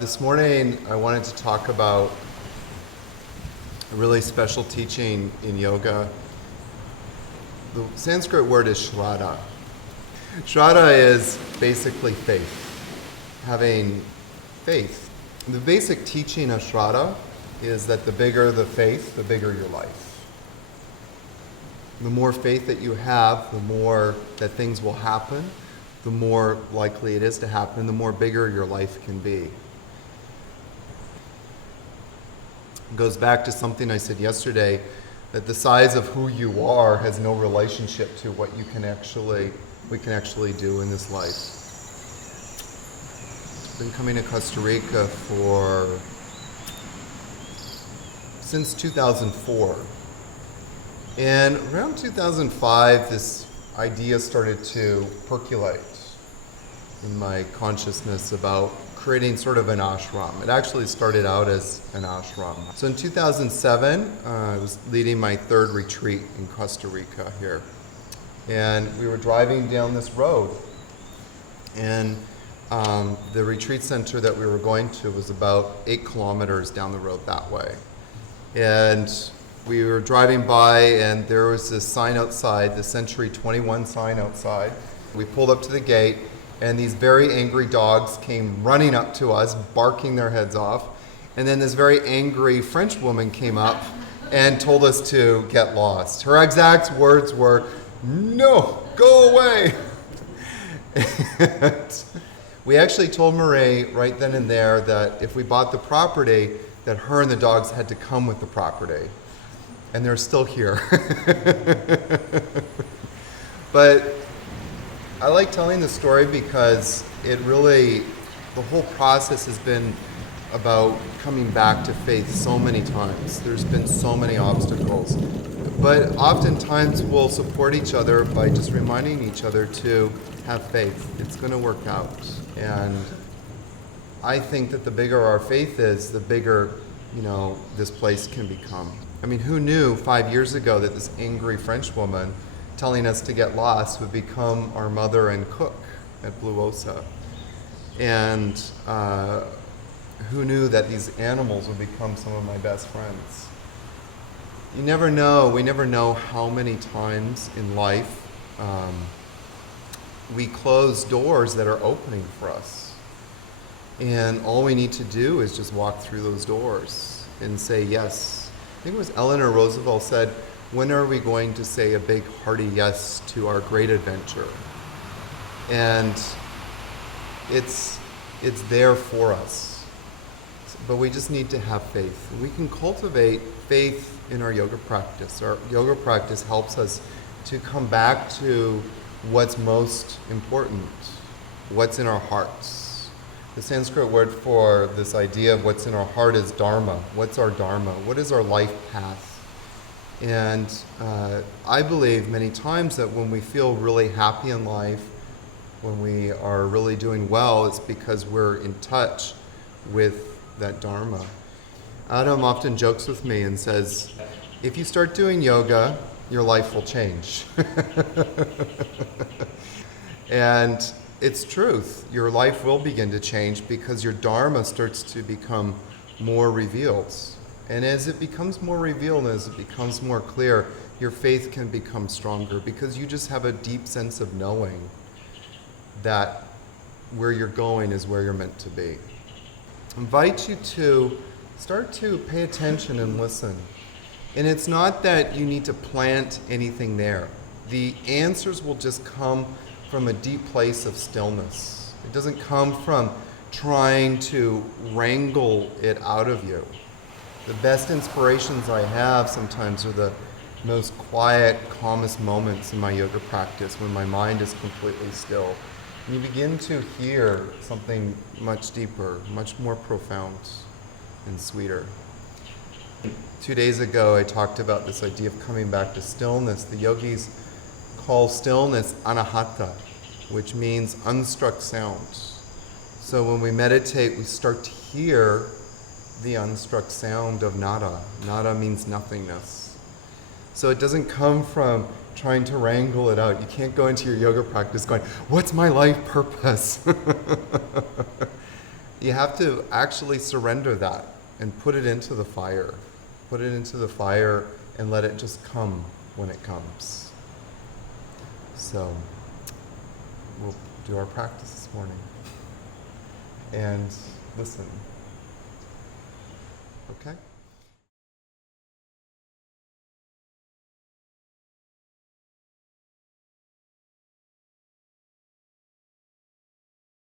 This morning, I wanted to talk about a really special teaching in yoga. The Sanskrit word is shraddha. Shraddha is basically faith, having faith. The basic teaching of shraddha is that the bigger the faith, the bigger your life. The more faith that you have, the more that things will happen, the more likely it is to happen, the more bigger your life can be. It goes back to something I said yesterday, that the size of who you are has no relationship to what we can actually do in this life. I've been coming to Costa Rica since 2004. And around 2005, this idea started to percolate in my consciousness about creating sort of an ashram. It actually started out as an ashram. So in 2007, I was leading my third retreat in Costa Rica here. And we were driving down this road. And the retreat center that we were going to was about 8 kilometers down the road that way. And we were driving by, and there was this sign outside, the Century 21 sign outside. We pulled up to the gate, and these very angry dogs came running up to us, barking their heads off. And then this very angry French woman came up and told us to get lost. Her exact words were, "No, go away." And we actually told Marie right then and there that if we bought the property, that her and the dogs had to come with the property. And they're still here. But I like telling the story because the whole process has been about coming back to faith so many times. There's been so many obstacles. But oftentimes we'll support each other by just reminding each other to have faith. It's going to work out. And I think that the bigger our faith is, the bigger, this place can become. I mean, who knew 5 years ago that this angry French woman telling us to get lost would become our mother and cook at Blue Osa? And who knew that these animals would become some of my best friends? You never know. We never know how many times in life we close doors that are opening for us. And all we need to do is just walk through those doors and say yes. I think it was Eleanor Roosevelt said, "When are we going to say a big hearty yes to our great adventure?" And it's there for us. But we just need to have faith. We can cultivate faith in our yoga practice. Our yoga practice helps us to come back to what's most important, what's in our hearts. The Sanskrit word for this idea of what's in our heart is dharma. What's our dharma? What is our life path? And I believe many times that when we feel really happy in life, when we are really doing well, it's because we're in touch with that dharma. Adam often jokes with me and says, if you start doing yoga, your life will change. And it's truth. Your life will begin to change because your dharma starts to become more revealed. And as it becomes more revealed, as it becomes more clear, your faith can become stronger because you just have a deep sense of knowing that where you're going is where you're meant to be. I invite you to start to pay attention and listen. And it's not that you need to plant anything there. The answers will just come from a deep place of stillness. It doesn't come from trying to wrangle it out of you. The best inspirations I have sometimes are the most quiet, calmest moments in my yoga practice when my mind is completely still. And you begin to hear something much deeper, much more profound and sweeter. 2 days ago, I talked about this idea of coming back to stillness. The yogis call stillness anahata, which means unstruck sound. So when we meditate, we start to hear the unstruck sound of nada. Nada means nothingness. So it doesn't come from trying to wrangle it out. You can't go into your yoga practice going, what's my life purpose? You have to actually surrender that and put it into the fire. Put it into the fire and let it just come when it comes. So we'll do our practice this morning. And listen. Okay?